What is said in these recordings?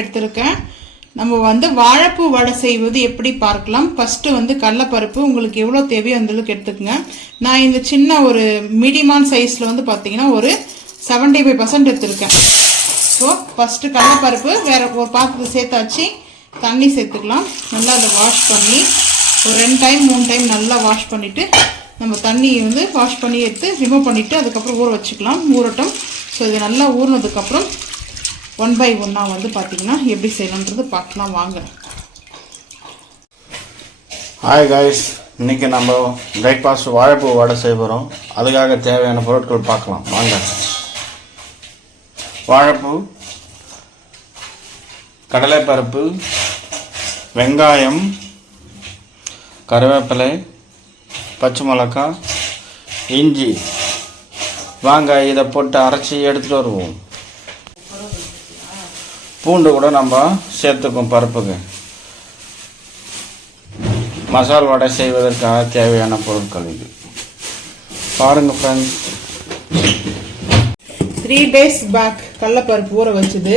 எடுத்திருக்கேன். நம்ம வந்து வாழைப்பூ வடை செய்வது எப்படி பார்க்கலாம். ஃபஸ்ட்டு வந்து கடலப்பருப்பு உங்களுக்கு எவ்வளோ தேவையோ அந்தளவுக்கு எடுத்துக்கோங்க எடுத்துக்கங்க. நான் இந்த சின்ன ஒரு மீடியமான சைஸில் வந்து பார்த்தீங்கன்னா ஒரு செவன்டி ஃபைவ் பர்சன்ட் எடுத்திருக்கேன். ஸோ ஃபஸ்ட்டு கடலப்பருப்பு வேறு ஒரு பாத்திரத்தை சேர்த்தாச்சு. தண்ணி சேர்த்துக்கலாம். நல்லா அதை வாஷ் பண்ணி ஒரு ரெண்டு டைம் மூணு டைம் நல்லா வாஷ் பண்ணிவிட்டு நம்ம தண்ணியை வந்து வாஷ் பண்ணி எடுத்து ரிமூவ் பண்ணிவிட்டு அதுக்கப்புறம் ஊற வச்சுக்கலாம். ஊறட்டும். ஸோ இது நல்லா ஊறினதுக்கப்புறம் ஒன் பை ஒன்னாக வந்து பார்த்தீங்கன்னா எப்படி செய்யணுன்றது பார்க்கலாம் வாங்க. ஹாய் காய்ஸ் இன்றைக்கி நம்ம பிரேக்ஃபாஸ்ட் வாழைப்பூ வடை செய்ய போகிறோம் அதுக்காக தேவையான பொருட்கள் பார்க்கலாம். வாங்க. வாழைப்பூ கடலைப்பருப்பு வெங்காயம் கருவேப்பிலை பச்சை மிளகாய் இஞ்சி. வாங்க இதை போட்டு அரைச்சி எடுத்துகிட்டு வருவோம். பூண்டு கூட நம்ம சேர்த்துக்கும் பருப்புக்கு. மசால் வடை செய்வதற்காக தேவையான பொருட்கள் இது. பாருங்க ஃப்ரெண்ட்ஸ் த்ரீ டேஸ் பேக் கடலப்பருப்பு ஊற வச்சுது.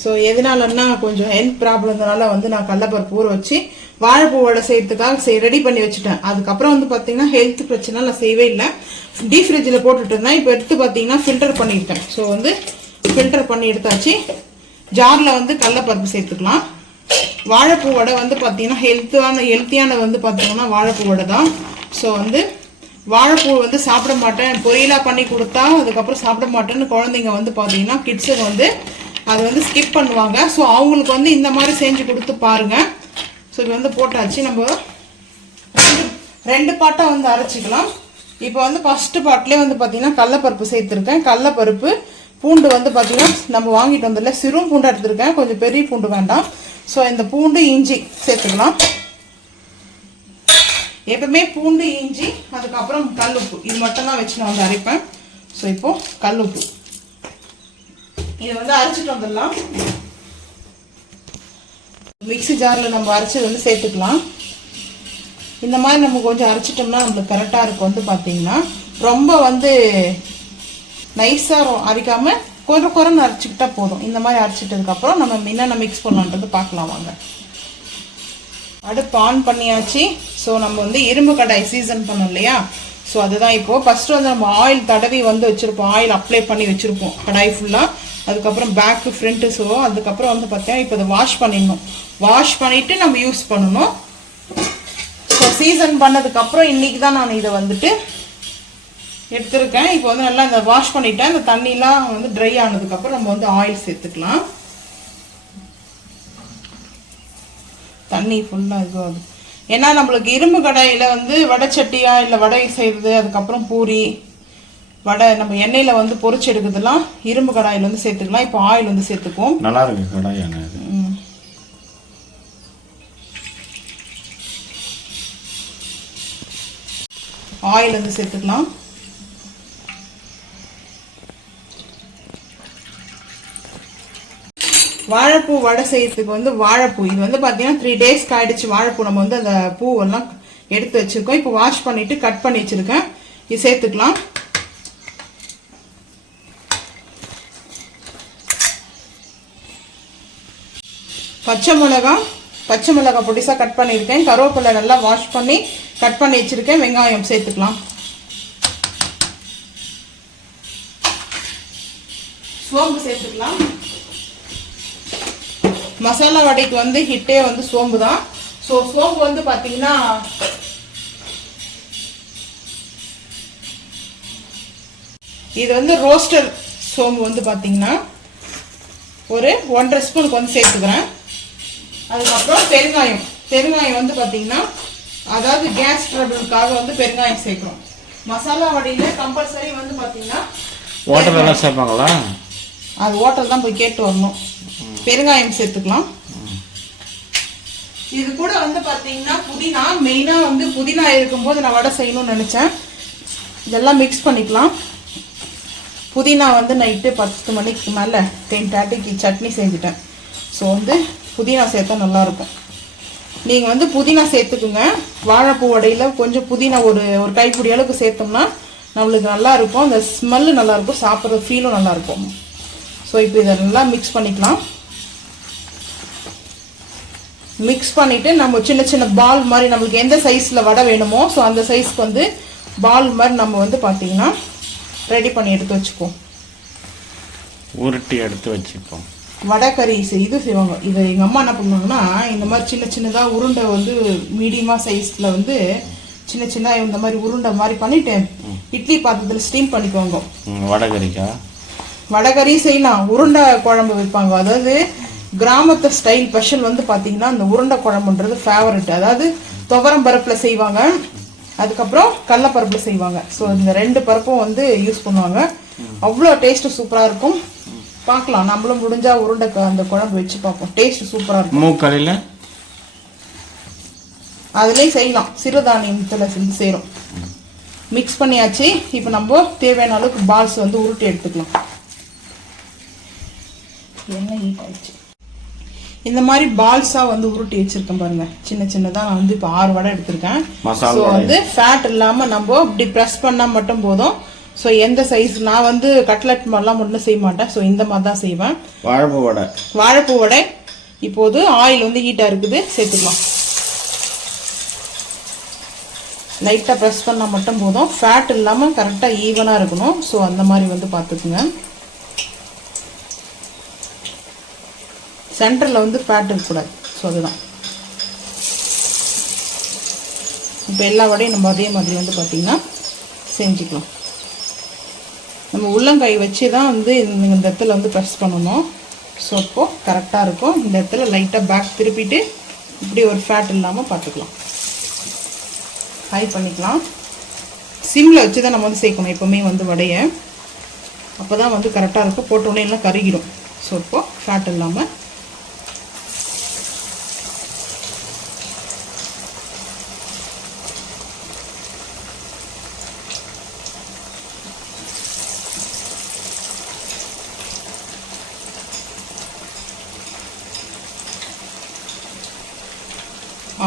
ஸோ எதனாலன்னா கொஞ்சம் ஹெல்த் ப்ராப்ளம்னால வந்து நான் கடலப்பருப்பு ஊற வச்சு வாழைப்பூ வடை செய்யறதுக்காக செய் ரெடி பண்ணி வச்சுட்டேன். அதுக்கப்புறம் வந்து பார்த்தீங்கன்னா ஹெல்த் பிரச்சனை நான் செய்யவே இல்லை. டீப் ஃப்ரிட்ஜில் போட்டுட்டு இருந்தேன். இப்போ எடுத்து பார்த்தீங்கன்னா ஃபில்டர் பண்ணியிருக்கேன் ஸோ வந்து ஃபில்டர் பண்ணி எடுத்தாச்சு. ஜாரில் வந்து கடலப்பருப்பு சேர்த்துக்கலாம். வாழைப்பூ வடை வந்து பார்த்தீங்கன்னா ஹெல்த்தான ஹெல்த்தியான வந்து பார்த்தீங்கன்னா வாழைப்பூ வடை தான். ஸோ வந்து வாழைப்பூ வந்து சாப்பிட மாட்டேன். பொரியலாக பண்ணி கொடுத்தா அதுக்கப்புறம் சாப்பிட மாட்டேன்னு குழந்தைங்க வந்து பார்த்தீங்கன்னா கிட்ஸுக்கு வந்து அதை வந்து ஸ்கிப் பண்ணுவாங்க. ஸோ அவங்களுக்கு வந்து இந்த மாதிரி செஞ்சு கொடுத்து பாருங்கள் ஸோ இது வந்து போட்டாச்சு. நம்ம ரெண்டு ரெண்டு பாட்டாக வந்து அரைச்சிக்கலாம். இப்போ வந்து ஃபஸ்ட்டு பாட்டிலே வந்து பார்த்தீங்கன்னா கடலப்பருப்பு சேர்த்துருக்கேன். கடலப்பருப்பு பூண்டு வந்து பார்த்தீங்கன்னா நம்ம வாங்கிட்டு வந்ததில்ல சிறு பூண்டு எடுத்திருக்கேன். கொஞ்சம் பெரிய பூண்டு வேண்டாம். ஸோ இந்த பூண்டு இஞ்சி சேர்த்துக்கலாம். எப்பவுமே பூண்டு இஞ்சி அதுக்கப்புறம் கல் உப்பு. இது மட்டும்தான் வச்சு நான் வந்து அரைப்பேன். ஸோ இப்போ உப்பு. இதை வந்து அரைச்சிட்டு வந்துடலாம். மிக்ஸி ஜாரில் நம்ம அரைச்சது வந்து சேர்த்துக்கலாம். இந்த மாதிரி நம்ம கொஞ்சம் அரைச்சிட்டோம்னா நம்மளுக்கு கரெக்டாக இருக்கும். வந்து பார்த்தீங்கன்னா ரொம்ப வந்து நைஸாக அரைக்காமல் குறை குறைன்னு அரைச்சிக்கிட்டா போதும். இந்த மாதிரி அரைச்சிட்டதுக்கப்புறம் நம்ம என்னென்ன மிக்ஸ் பண்ணலான்றது பார்க்கலாம் வாங்க. அடுப்பு ஆன் பண்ணியாச்சு. ஸோ நம்ம வந்து இரும்பு கடாய் சீசன் பண்ணோம் இல்லையா? ஸோ அதுதான் இப்போது ஃபஸ்ட்டு வந்து நம்ம ஆயில் தடவி வந்து வச்சுருப்போம். ஆயில் அப்ளை பண்ணி வச்சுருப்போம். கடாய் ஃபுல்லாக அதுக்கப்புறம் பேக்கு ஃப்ரண்ட்டு ஸோ அதுக்கப்புறம் வந்து பார்த்தீங்கன்னா இப்போ இதை வாஷ் பண்ணிடணும். வாஷ் பண்ணிவிட்டு நம்ம யூஸ் பண்ணணும். ஸோ சீசன் பண்ணதுக்கப்புறம் இன்றைக்கி தான் நான் இதை வந்துட்டு எடுத்திருக்கேன். இப்போ வந்து நல்லா இந்த வாஷ் பண்ணிட்டேன். இந்த தண்ணிலாம் வந்து ட்ரை ஆனதுக்கப்புறம் நம்ம வந்து ஆயில் சேர்த்துக்கலாம். தண்ணி ஃபுல்லாக இதுவாகுது ஏன்னா நம்மளுக்கு இரும்பு கடாயில் வந்து வடை சட்டியா இல்லை வடை செய்கிறது அதுக்கப்புறம் பூரி வடை நம்ம எண்ணெயில் வந்து பொரிச்சு எடுக்கிறதுலாம் இரும்பு கடாயில் வந்து சேர்த்துக்கலாம். இப்போ ஆயில் வந்து சேர்த்துக்குவோம். நல்லா இருக்கு கடாயான. ஆயில் வந்து சேர்த்துக்கலாம். வாழைப்பூ வடை செய்யறதுக்கு வந்து வாழைப்பூ. இது வந்து பார்த்தீங்கன்னா த்ரீ டேஸ்க்கு ஆயிடுச்சு வாழைப்பூ நம்ம வந்து அந்த பூவெல்லாம் எடுத்து வச்சிருக்கோம். இப்போ வாஷ் பண்ணிட்டு கட் பண்ணி வச்சிருக்கேன். இது சேர்த்துக்கலாம். பச்சை மிளகா பச்சை மிளகா பொடிசாக கட் பண்ணியிருக்கேன். கருவேப்பிலை நல்லா வாஷ் பண்ணி கட் பண்ணி வச்சுருக்கேன். வெங்காயம் சேர்த்துக்கலாம். சோம்பு சேர்த்துக்கலாம். மசாலா வடைக்கு வந்து ஹிட்டே வந்து சோம்பு தான் ஸோ சோம்பு வந்து பார்த்தீங்கன்னா இது வந்து ரோஸ்டர் சோம்பு வந்து பார்த்தீங்கன்னா ஒரு ஒன்றரை ஸ்பூனுக்கு வந்து சேர்த்துக்கிறேன். அதுக்கப்புறம் பெருங்காயம். பெருங்காயம் வந்து பார்த்தீங்கன்னா அதாவது கேஸ் ட்ரபிளுக்காக வந்து பெருங்காயம் சேர்க்குறோம். மசாலா வடையில் கம்பல்சரி வந்து பார்த்தீங்கன்னா ஓட்டர் எல்லாம் சேர்ப்பாங்களா? அது ஹோட்டல் தான் போய் கேட்டு வரணும். பெருங்காயம் சேர்த்துக்கலாம். இது கூட வந்து பார்த்தீங்கன்னா புதினா மெயினாக வந்து புதினா இருக்கும்போது நான் வடை செய்யணும்னு நினச்சேன். இதெல்லாம் மிக்ஸ் பண்ணிக்கலாம். புதினா வந்து நைட்டு பத்து மணிக்கு மேலே டென் தேர்ட்டிக்கு சட்னி செஞ்சுட்டேன். ஸோ வந்து புதினா சேர்த்தா நல்லாயிருக்கும். நீங்கள் வந்து புதினா சேர்த்துக்குங்க. வாழைப்பூ வடையில் கொஞ்சம் புதினா ஒரு ஒரு கைப்பிடி அளவுக்கு சேர்த்தோம்னா நம்மளுக்கு நல்லா இருக்கும் அந்த ஸ்மெல்லு நல்லாயிருக்கும். சாப்பிட்ற ஃபீலும் நல்லாயிருக்கும். ஸோ இப்போ இதை நல்லா மிக்ஸ் பண்ணிக்கலாம். மிக்ஸ் பண்ணிட்டு நம்ம சின்ன சின்ன பால் மாதிரி நம்மளுக்கு எந்த சைஸில் வடை வேணுமோ ஸோ அந்த சைஸ்க்கு வந்து பால் மாதிரி நம்ம வந்து பார்த்தீங்கன்னா ரெடி பண்ணி எடுத்து வச்சுப்போம். உருட்டி எடுத்து வச்சுப்போம். வடைக்கறி செய்- இது செய்வாங்க. இது எங்கள் அம்மா என்ன பண்ணுவாங்கன்னா இந்த மாதிரி சின்ன சின்னதாக உருண்டை வந்து மீடியமாக சைஸில் வந்து சின்ன சின்ன இந்த மாதிரி உருண்டை மாதிரி பண்ணிட்டு இட்லி பாத்திரத்தில் ஸ்டீம் பண்ணிக்குவாங்க வடகரிக்கா வடகறி செய்யலாம். உருண்டை குழம்பு வைப்பாங்க. அதாவது கிராமத்து ஸ்டைல் ஸ்பெஷல் வந்து பார்த்தீங்கன்னா இந்த உருண்டை குழம்புன்றது ஃபேவரட் அதாவது துவரம் பருப்பில் செய்வாங்க. அதுக்கப்புறம் கடலப்பருப்பில் செய்வாங்க. ஸோ இந்த ரெண்டு பருப்பும் வந்து யூஸ் பண்ணுவாங்க. அவ்வளோ டேஸ்ட்டு சூப்பராக இருக்கும். பார்க்கலாம் நம்மளும் முடிஞ்சா உருண்டை அந்த குழம்பு வச்சு பார்ப்போம். டேஸ்ட் சூப்பராக இருக்கும். மூக்கலையில் அதுலேயும் செய்யலாம். சிறுதானியத்தில் செஞ்சு செய்கிறோம் மிக்ஸ் பண்ணியாச்சு. இப்போ நம்ம தேவையான அளவுக்கு பால்ஸ் வந்து உருட்டி எடுத்துக்கலாம். எண்ணெய் ஹீட் ஆயிடுச்சு. இந்த மாதிரி பால்ஸாக வந்து உருட்டி வச்சிருக்கேன் பாருங்க. சின்ன சின்னதாக நான் வந்து இப்போ ஆறு வடை எடுத்திருக்கேன். ஸோ. வந்து ஃபேட் இல்லாமல் நம்ம இப்படி ப்ரெஸ் பண்ணால் மட்டும் போதும். ஸோ எந்த சைஸ் நான் வந்து கட்லட் மாதிரிலாம் மட்டும் செய்ய மாட்டேன். ஸோ இந்த மாதிரி தான் செய்வேன். வாழைப்பூ வடை. வாழைப்பூ வடை. இப்போது ஆயில் வந்து ஹீட்டாக இருக்குது. சேர்த்துக்கலாம். லைட்டாக ப்ரெஸ் பண்ணால் மட்டும் போதும். ஃபேட் இல்லாமல் கரெக்டாக ஈவனாக இருக்கணும். ஸோ அந்த மாதிரி வந்து பார்த்துக்குங்க. சென்டரில் வந்து ஃபேட் இருக்கக்கூடாது ஸோ அதுதான். இப்போ எல்லா வடையும் நம்ம அதே மாதிரி வந்து பார்த்திங்கன்னா செஞ்சுக்கலாம். நம்ம உள்ளங்காய் வச்சு தான் வந்து இந்த இந்த இடத்துல வந்து ப்ரெஸ் பண்ணணும். ஸோ அப்போது கரெக்டாக இருக்கும். இந்த இடத்துல லைட்டாக பேக் திருப்பிட்டு இப்படி ஒரு ஃபேட் இல்லாமல் பார்த்துக்கலாம் ஹை பண்ணிக்கலாம். சிம்மில் வச்சு தான் நம்ம வந்து சேர்க்கணும். எப்போவுமே வந்து வடையை. அப்போ தான் வந்து கரெக்டாக இருக்கும். போட்ட உடனே எல்லாம் கருகிடும். ஸோ இப்போது ஃபேட் இல்லாமல்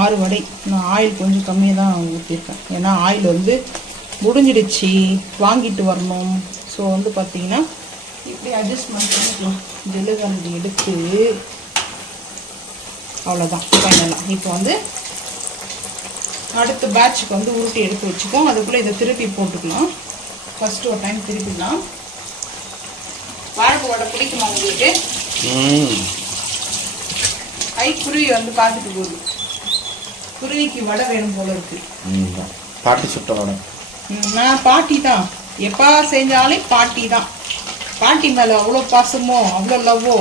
ஆறு வடை. நான் ஆயில் கொஞ்சம் கம்மியாக தான் ஊற்றிருக்கேன் ஏன்னா ஆயில் வந்து முடிஞ்சிடுச்சு. வாங்கிட்டு வரணும். ஸோ வந்து பார்த்தீங்கன்னா இப்படி அட்ஜஸ்ட்மெண்ட் பண்ணிக்கலாம். ஜெல்லுகரண்டி எடுத்து அவ்வளோதான் ஃபைனலாக இப்போ வந்து அடுத்த பேட்சுக்கு வந்து உருட்டி எடுத்து வச்சுப்போம் அதுக்குள்ளே இதை திருப்பி போட்டுக்கலாம். ஃபஸ்ட்டு ஒரு டைம் திருப்பிக்கலாம் வாழைப்பூ வடை பிடிக்குமா உங்களுக்கு? கை குருவி வந்து பார்த்துட்டு போகுது. குருவிக்கு வடை வேணும் போல இருக்கு. பாட்டி சுட்ட வடை. நான் பாட்டி தான். எப்போ செஞ்சாலும் பாட்டி தான். பாட்டி மேலே அவ்வளோ பாசமோ அவ்வளோ லவ்வோ?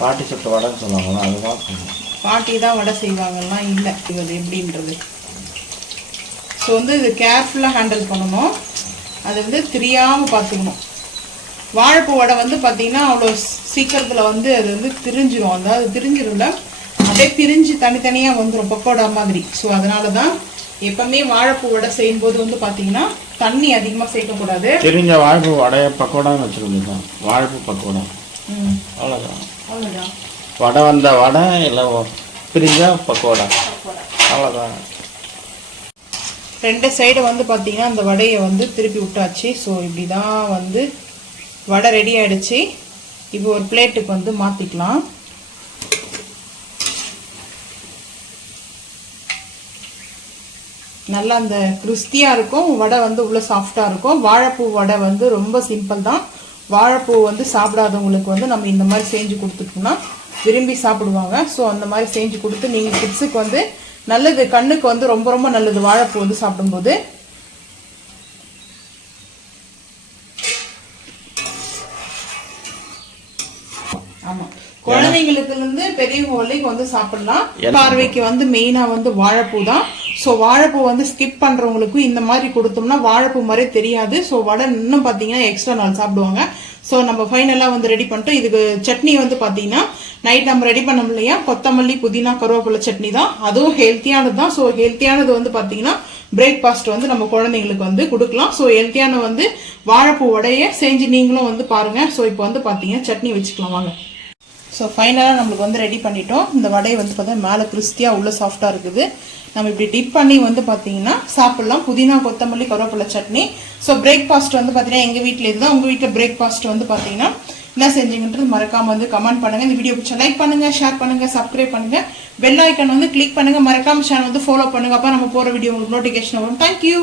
பாட்டி சுட்ட வடைன்னு சொல்லுவாங்களா அதுதான். பாட்டி தான் வடை செய்வாங்கலாம் இல்லை. இது எப்படின்றது. ஸோ வந்து இது கேர்ஃபுல்லாக ஹேண்டில் பண்ணணும். அது வந்து தெரியாமல் பார்த்துக்கணும். வாழைப்பூ வடை வந்து பார்த்தீங்கன்னா அவ்வளோ சீக்கிரத்தில் வந்து அது வந்து திரிஞ்சிரும். அதாவது திரிஞ்சிரும்ல? அப்படியே பிரிஞ்சு தனித்தனியாக வந்துடும் பக்கோடா மாதிரி. ஸோ அதனால தான் எப்பவுமே வாழைப்பூ வடை செய்யும்போது வந்து பார்த்தீங்கன்னா தண்ணி அதிகமாக சேர்க்கக்கூடாது. தெரிஞ்ச வாழைப்பூ வடையை பக்கோடான்னு தான் வாழைப்பூ பக்கோடா. ம். அவ்வளோதான் அவ்வளோதான் வடை வந்த வடை இல்லை பிரிஞ்சா பக்கோடா. அவ்வளோதான் ரெண்டு சைடு வந்து பார்த்தீங்கன்னா அந்த வடையை வந்து திருப்பி விட்டாச்சு. ஸோ இப்படி தான் வந்து வடை ரெடி ஆயிடுச்சு. இப்போ ஒரு பிளேட்டுக்கு வந்து மாற்றிக்கலாம் நல்லா அந்த கிறிஸ்பியாக இருக்கும் வடை வந்து உள்ள சாஃப்டாக இருக்கும். வாழைப்பூ வடை வந்து ரொம்ப சிம்பிள் தான். வாழைப்பூ வந்து சாப்பிடாதவங்களுக்கு வந்து நம்ம இந்த மாதிரி செஞ்சு கொடுத்துட்டோம்னா விரும்பி சாப்பிடுவாங்க. ஸோ அந்த மாதிரி செஞ்சு கொடுத்து நீங்கள் கிட்ஸுக்கு வந்து நல்லது கண்ணுக்கு வந்து ரொம்ப ரொம்ப நல்லது வாழைப்பூ வந்து சாப்பிடும்போது. ஆமா. குழந்தைங்களுக்கு இருந்து பெரியவங்க வரைக்கும் வந்து சாப்பிடலாம். பார்வைக்கு வந்து மெயினா வந்து வாழைப்பூ தான். ஸோ வாழைப்பூ வந்து ஸ்கிப் பண்ணுறவங்களுக்கும் இந்த மாதிரி கொடுத்தோம்னா வாழைப்பூ மாதிரி தெரியாது. ஸோ வடை இன்னும் பார்த்தீங்கன்னா எக்ஸ்ட்ரா நாள் சாப்பிடுவாங்க. ஸோ நம்ம ஃபைனலாக வந்து ரெடி பண்ணிட்டோம். இதுக்கு சட்னி வந்து பார்த்தீங்கன்னா நைட் நம்ம ரெடி பண்ணோம் இல்லையா? கொத்தமல்லி புதினா கருவேப்பிலை சட்னி தான். அதுவும் ஹெல்த்தியானது தான். ஸோ ஹெல்த்தியானது வந்து பார்த்தீங்கன்னா பிரேக்ஃபாஸ்ட் வந்து நம்ம குழந்தைங்களுக்கு வந்து கொடுக்கலாம். ஸோ ஹெல்த்தியான வந்து வாழைப்பூ உடைய செஞ்சு நீங்களும் வந்து பாருங்கள் ஸோ இப்போ வந்து பார்த்தீங்கன்னா சட்னி வச்சுக்கலாம் வாங்க. ஸோ ஃபைனலாக நம்மளுக்கு வந்து ரெடி பண்ணிட்டோம். இந்த வடையை வந்து பார்த்தா மேலே கிறிஸ்டியாக உள்ள சாஃப்டாக இருக்குது. நம்ம இப்படி டிப் பண்ணி வந்து பார்த்தீங்கன்னா சாப்பிட்லாம். புதினா கொத்தமல்லி கருவேப்பிலை சட்னி. ஸோ பிரேக்ஃபாஸ்ட் வந்து பார்த்தீங்கன்னா எங்கள் வீட்டில் இதுதான். உங்கள் வீட்டில் பிரேக்ஃபாஸ்ட் வந்து பார்த்தீங்கன்னா என்ன செஞ்சீங்கன்றது மறக்காமல் வந்து கமெண்ட் பண்ணுங்க. இந்த வீடியோ பிடிச்சா லைக் பண்ணுங்கள் ஷேர் பண்ணுங்கள் சப்ஸ்கிரைப் பண்ணுங்கள் பெல் ஐக்கன் வந்து கிளிக் பண்ணுங்கள் மறக்காமல் சேனல் வந்து ஃபாலோ பண்ணுங்க. அப்போ நம்ம போகிற வீடியோ உங்களுக்கு நோட்டிஃபிகேஷன் வரும். தேங்க்யூ